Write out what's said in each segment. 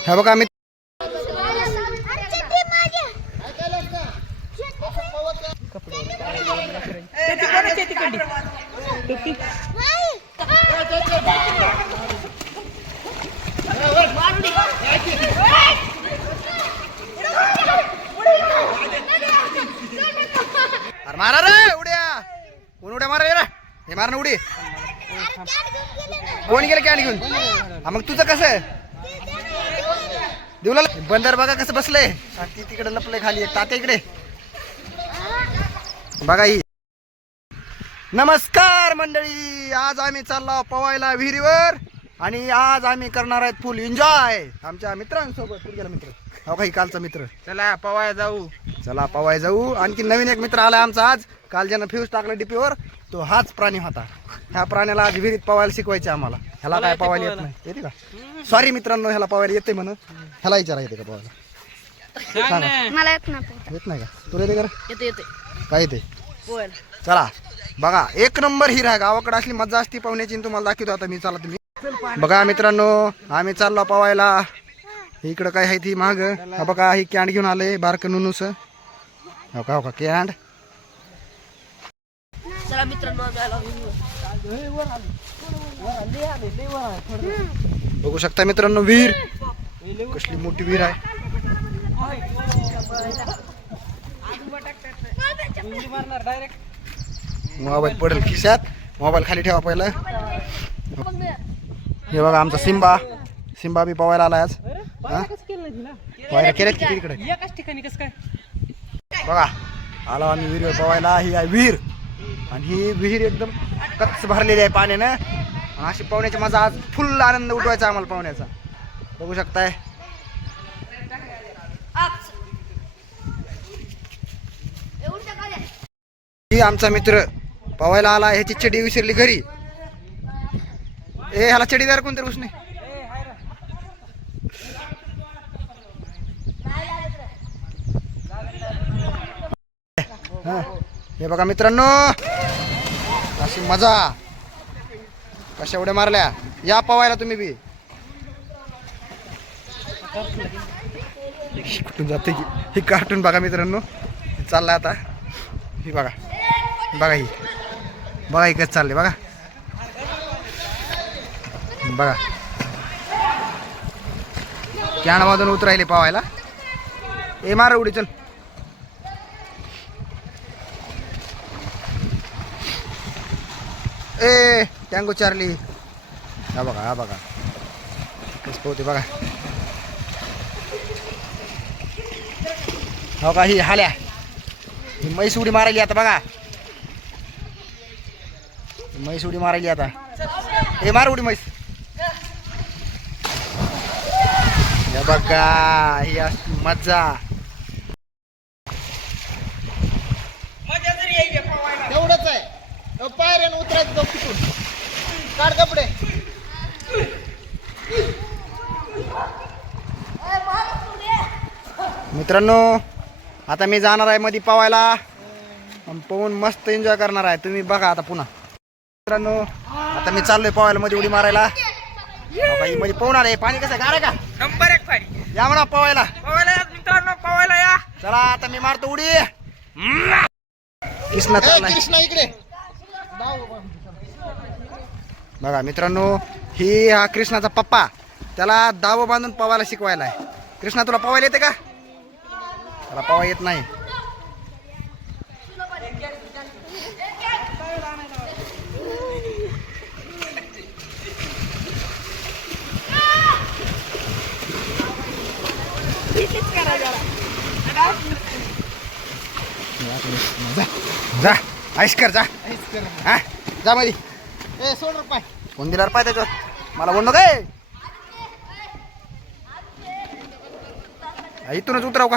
हे बघा मी मारा रे उड्या कोण उड्या मारा रे हे मार ना उडी कोण गेलं कॅन घेऊन मग तुझं कसं देऊला बंदर बघा कसं बसलंय ती तिकडे लपलंय खाली तात्या इकडे बघा ही नमस्कार मंडळी आज आम्ही चाललो पवायला विहिरीवर आणि आज आम्ही करणार आहेत फुल एन्जॉय आमच्या मित्रांसोबत कुठे गेला मित्र हो काही कालचा मित्र चला पवाय जाऊ जाऊ आणखी नवीन एक मित्र आलाय आमचा आज काल ज्यानं फ्यूज टाकलं डीपीवर तो हाच प्राणी होता ह्या प्राण्याला आज विहिरीत पवायला शिकवायचे आम्हाला ह्याला काय पवायला येत नाही येते का सॉरी मित्रांनो ह्याला पवायला येते म्हणून ह्याला विचारा येते का पवायला मला येत नाही येत नाही का तुला येते का येते काय येते चला बघा एक नंबर हिरा आहे गावाकडे असली मजा असती पाहुण्याची तुम्हाला दाखवतो आता मी चला तुम्ही बघा मित्रांनो आम्ही चाललो पवायला इकडं काय आहे ती माग हा बघा ही कॅन्ड घेऊन आले बारक नुनूस हो का कॅन्ड चला मित्रांनो बघू शकता मित्रांनो विहीर कसली मोठी विहीर आहे मोबाईल पडेल खिशात मोबाईल खाली ठेवा पहिलं हे बघा आमचा सिंबा बी पवायला आला आज पवायला केल्यात किती इकडे एकाच ठिकाणी कसं काय बघा आलो आम्ही विहिरीवर पवायला ही आहे विहीर आणि ही विहीर एकदम कच्च भरलेली आहे पाण्यानं अशी पाहुण्याची मजा आज फुल आनंद उठवायचा आम्हाला पाहुण्याचा बघू शकताय ही आमचा मित्र पवायला आला ह्याची चडी विसरली घरी ए ह्याला चडीदार कोणतरी उसने हे बघा मित्रांनो अशी मजा कशा उड्या मारल्या या पवायला तुम्ही बी कुठून जाते की ही कार्टून बघा मित्रांनो चाललाय आता ही बघा ही कसं चालले बघा कॅनमधून उतरायले पवायला ए मार उडी चल ए टँगो चार्ली हा बघा कसं पोहते बघा हो का ही हाल्या ही म्हैस उडी मारायली आता बघा म्हैस उडी मारायली आता ए मार उडी म्हैस या बघा ही मजा तेवढंच आहे पायऱ्यानं उतरायचं जाऊ तिकडून काढ कपडे मित्रांनो आता मी जाणार आहे मध्ये पवायला पवून मस्त एन्जॉय करणार आहे तुम्ही बघा आता पुन्हा मित्रांनो आता मी चाललोय पवायला मध्ये उडी मारायला मध्ये पवून आले पाणी कसं गार का नंबर एक पाणी या म्हणा पवायला मित्रांनो पवायला या चला आता मी मारतो उडी कृष्णा इकडे बघा मित्रांनो ही हा कृष्णाचा पप्पा त्याला दाव बांधून पवायला शिकवायला आहे कृष्णा तुला पवायला येते का त्याला पवा येत नाही जा आईस कर जा हा जा मध्ये ए सोड रे पाय कोण दिला पाय त्याच्यावर मला बोल काय इथूनच उतराव का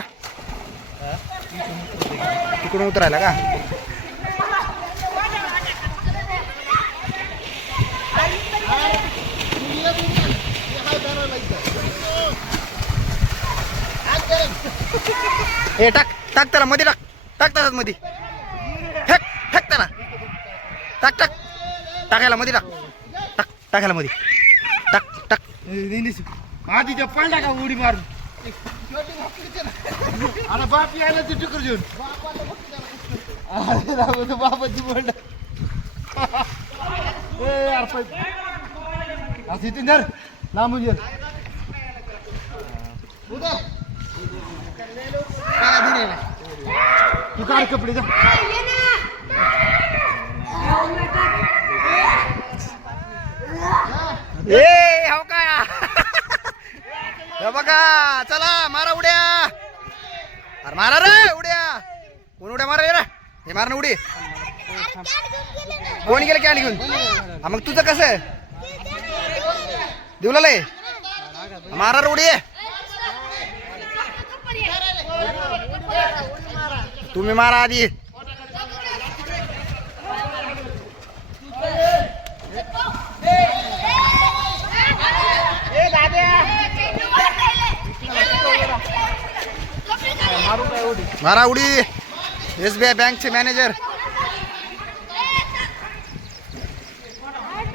तिकडून उतरायला का ए टाक त्याला मध्ये टाक त्याच्यात मध्ये फेक त्याला टाकायला मध्ये टाक टाकायला मध्ये टाक आधी त्या पडला का उडी मारून आता बाप यायला ते टुकर घेऊन अरे राव तो बापाची बोलला ए यार असं इथून धर लांबून ये तू काढ कपडे जा ए हो काय हे बघा चला मारा उड्या अरे मारा रे उड्या कोण उड्या मारा रे हे मार ना उडी कोण गेलं कॅन घेऊन हा, मग तुझं कसं आहे देऊला लय मारा रे उडी तुम्ही मारा आधी मारा उडी SBI बँकचे मॅनेजर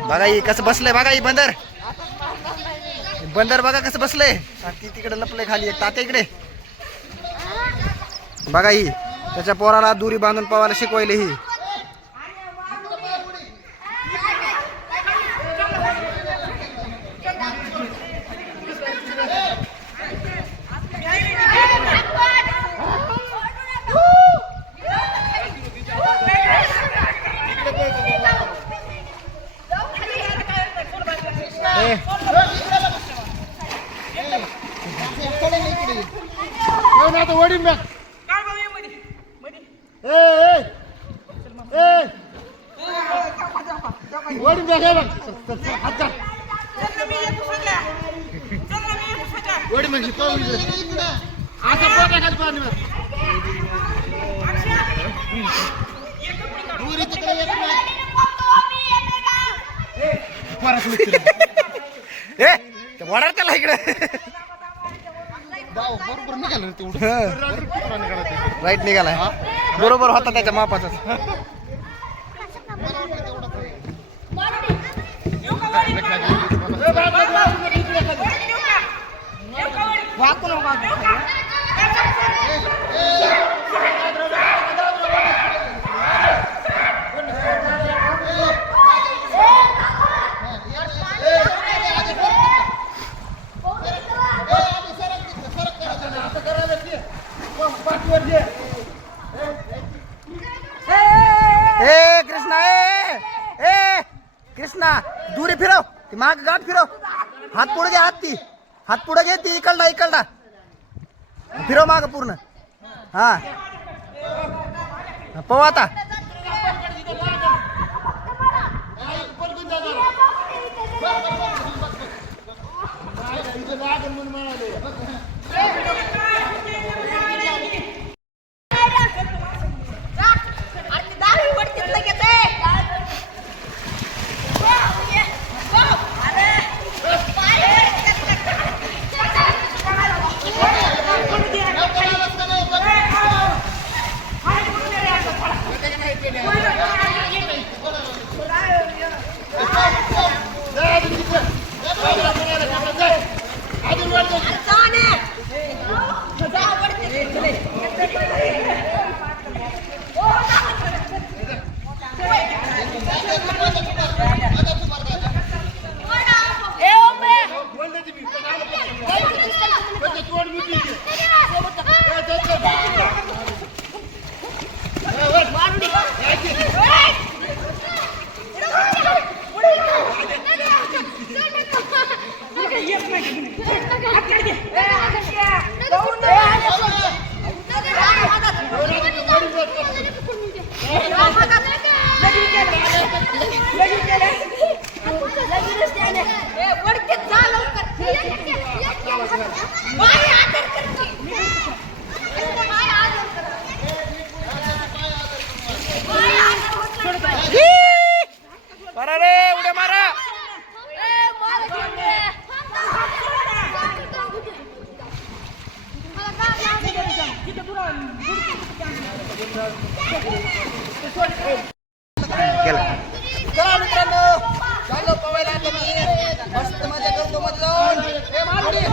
बघा ही कसं बसलंय बघा ही बंदर बघा कसं बसलंय ती तिकडे लपलंय खाली एक तात्या इकडे बघा ही त्याच्या पोराला दुरी बांधून पवायला शिकवायले ही वडील बॅग वडील बॅग आहे बघ हात वडी म्हणजे आता पोटा खाली पाणी ए वडार त्याला इकडे बरोबर निघालं तेवढं राईट निघालाय बरोबर होता त्याच्या मापाचा ए कृष्णा ए कृष्णा दुरी फिरव ती माग गाठ फिरव हात पुढे घे हात पुढे घे ती इकडला फिरव माग पूर्ण हा पव आता उड्या मारा केला चला मित्रांनो चाललो पवायला आता मी मस्त मजा करतो मधलं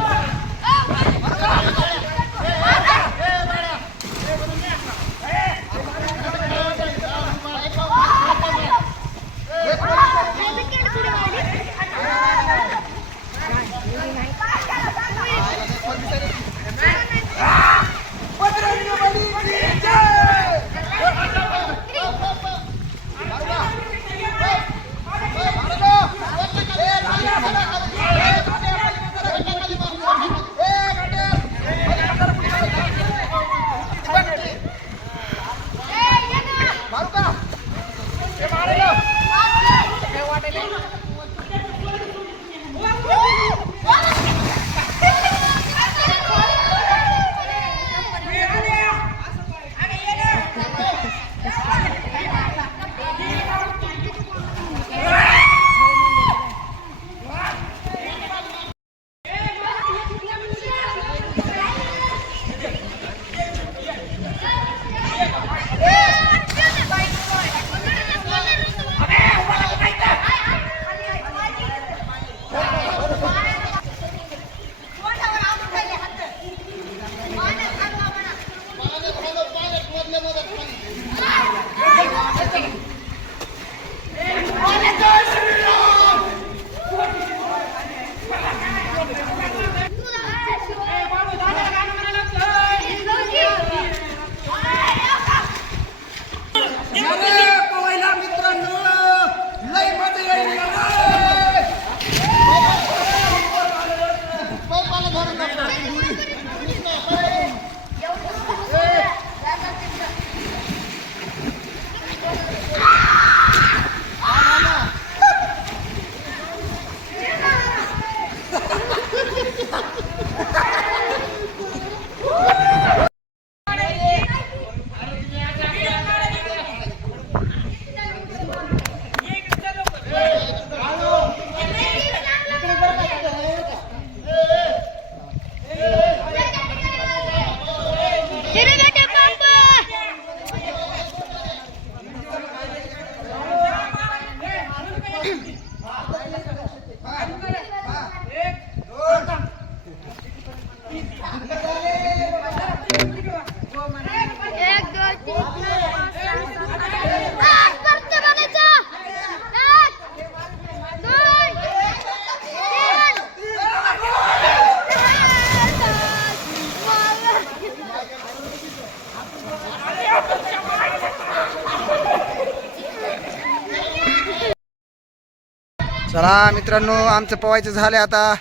चला मित्रांनो, आमचं पवायचं झालं आता,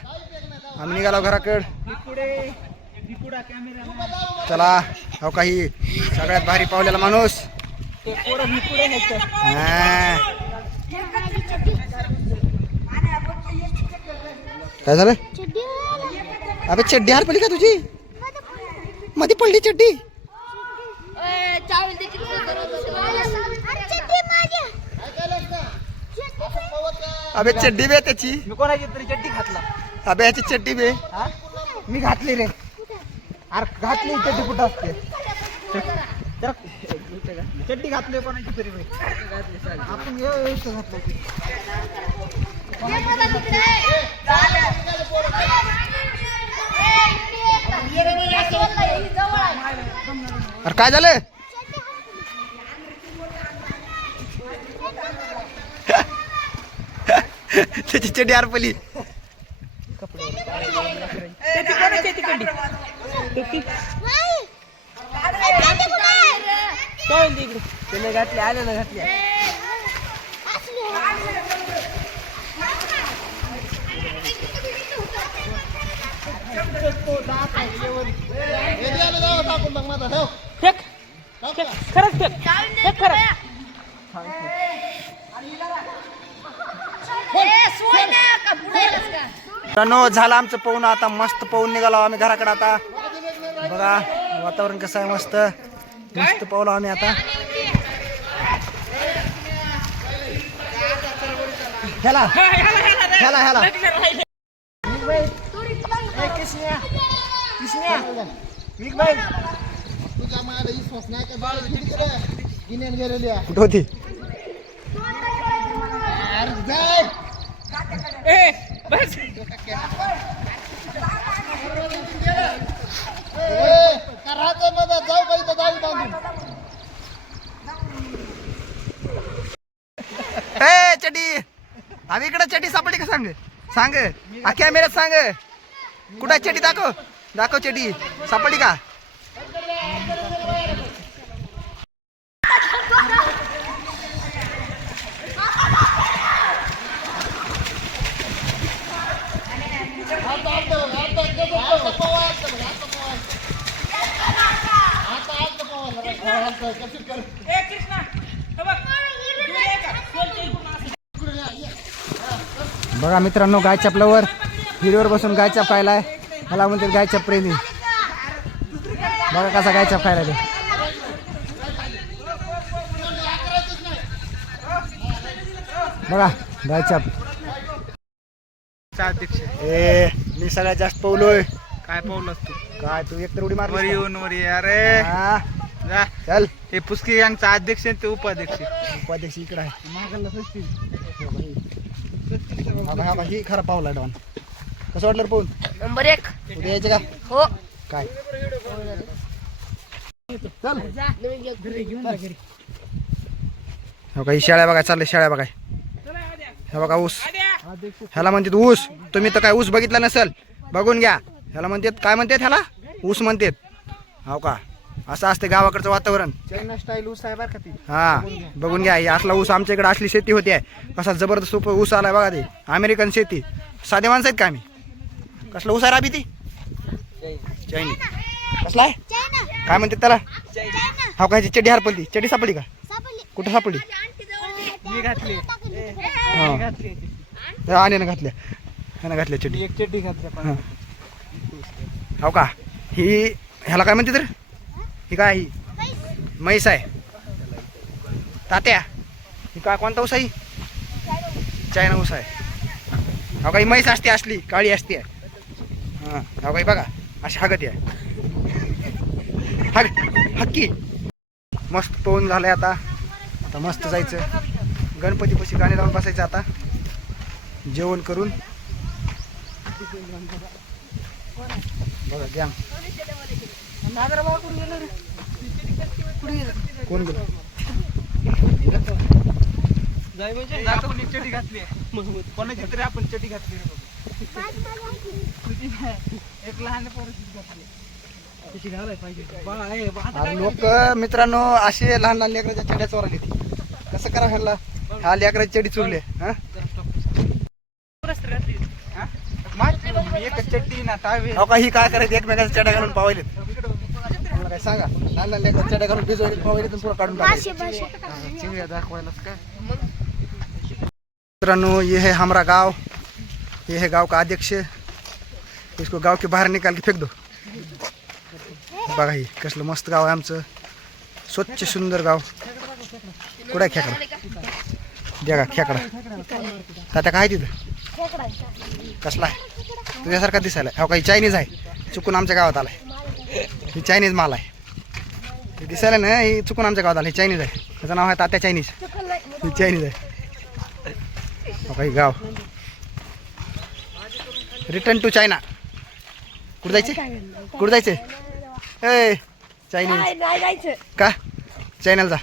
आम्ही निघालो घराकड. चला, हो काही सगळ्यात भारी पावलेला माणूस. हा. काय झालं? अबे चड्डी हरपली का तुझी? मध्ये पडली चड्डी. अबे चड्डी बे त्याची. मी कोणाची तरी चड्डी घातला. अबे याची चड्डी बे. मी घातली रे. अरे घातली चड्डी कुठं असते? चड्डी घातली कोणाची तरी आपण घातलं. अरे काय झालं? त्याची चड्डी हरपली. घातली आल्या ना घातल्या. मित्रांनो, झालं आमचं पाहून. आता मस्त पाहून निघालो आम्ही घराकडे. आता बघा वातावरण कसं आहे. मस्त मस्त पावलो आम्ही आता. ह्याला ह्याला ह्याला तुझ्या माझा विश्वास नाही का? बाळ गिन्यान गेलेली आहे. कुठं होती? जाऊ काही तर जाऊ बांधून. ए चड्डी, आम्ही इकडे चड्डी सापडली का? सांग सांग, कॅमेऱ्यात सांग. कुठं आहे चेटी? दाखव दाखव चेटी. सापडली का? बघा मित्रांनो, गाय चपलावर हिरीवर बसून गाय चप खायलाय. मला म्हणते गाय चप प्रेमी. बघा कसा गाय चप खायला ते. बघा गाय चप. अध्यक्ष ए मी सगळ्यात जास्त पवलोय. काय पावलंस तू? काय तू एकतर उडी मारली वर का? येऊन वर ये. अरे हा, जा. चल. हे पुस्की यांचा अध्यक्ष आणि ते उपाध्यक्ष. उपाध्यक्ष इकडे आहे. हा बघा, ही खरा पावला डॉन. कसं वाटलं रे पाहून? नंबर 1. उद्या यायचं का? हो. काय चल. हो का, ही शेळ्या बघा चालले. शेळ्या बघा. हे बघा ऊस. ह्याला म्हणतात ऊस. तुम्ही तर काय ऊस बघितला नसेल, बघून घ्या. ह्याला म्हणतात काय म्हणतात? ह्याला ऊस म्हणतात. हो का, असं असते गावाकडचं वातावरण. चायना स्टाईल ऊस आहे बरं का ती. हा बघून घ्या. ही असला ऊस आमच्या इकडे असली शेती होती आहे. कसा जबरदस्त ऊस आलाय बघा. ते अमेरिकन शेती. साधे माणसं आहेत का आम्ही? कसला ऊस आहे राबी ती? चायनी. कसला आहे? काय म्हणतात त्याला? हा काय चेडी हरपली. चेडी सापडली का? कुठं सापडली? मी घातली. हा घातली आण्यानं घातल्या. ह्यानं घातल्या चेडी. एक चड्डी घातली पण. हो का, ही ह्याला काय म्हणते तर? ही काय? ही म्हैस आहे. तात्या ही काय कोणता ऊस आहे? चायना ऊस आहे. हो का, ही म्हैस असते असली काळी असते. हां हो काही बघा अशी हागत आहे. हक्की. मस्त पोहून झालंय. आता मस्त जायचं गणपतीपाशी गाणी लावून बसायचं. आता जेवण करून बघा गॅंग. कोण गेलं? आपण एक चड्डी घातली. कोणाची तरी आपण चड्डी घातली. एक लहान पोराची घातली. कशी घालायला पाहिजे. लोक मित्रांनो असे लहान लहान लेकराच्या चड्या चोरायला येते. कसं करा ह्याला? हा लेकराची चडी चोरले. हा एक चड्डी ना तावे. हो का, ही काय करायची? एकमेकांच्या चड्या घालून पावायले. मला काय सांगा, लहान लहान लेकराच्या चड्या घालून भिजवले पावायले पुढे काढून टाकायचे. चिंगड्या दाखवायलाच काय. मित्रांनो ये है हमारा गांव. ये है गांव का अध्यक्ष. इसको गांव के बाहर निकाल के फेंक दो. बघा ही कसलं मस्त गाव आहे आमचं. स्वच्छ सुंदर गाव. कुठं आहे खेकडा? द्या का खेकडा. तात्या काय तिथं? कसला आहे? तुझ्यासारखा दिसायला. हो काही चायनीज आहे. चुकून आमच्या गावात आलाय. ही चायनीज माल आहे. हे दिसायला ना, ही चुकून आमच्या गावात आलं. हे चायनीज आहे. त्याचं नाव आहे तात्या चायनीज. ही चायनीज आहे. हो काही गाव. Return to China. कुठं जायचं? कुठं जायचं? ए चायनीज नाही जायचं. का? चायनाला जा.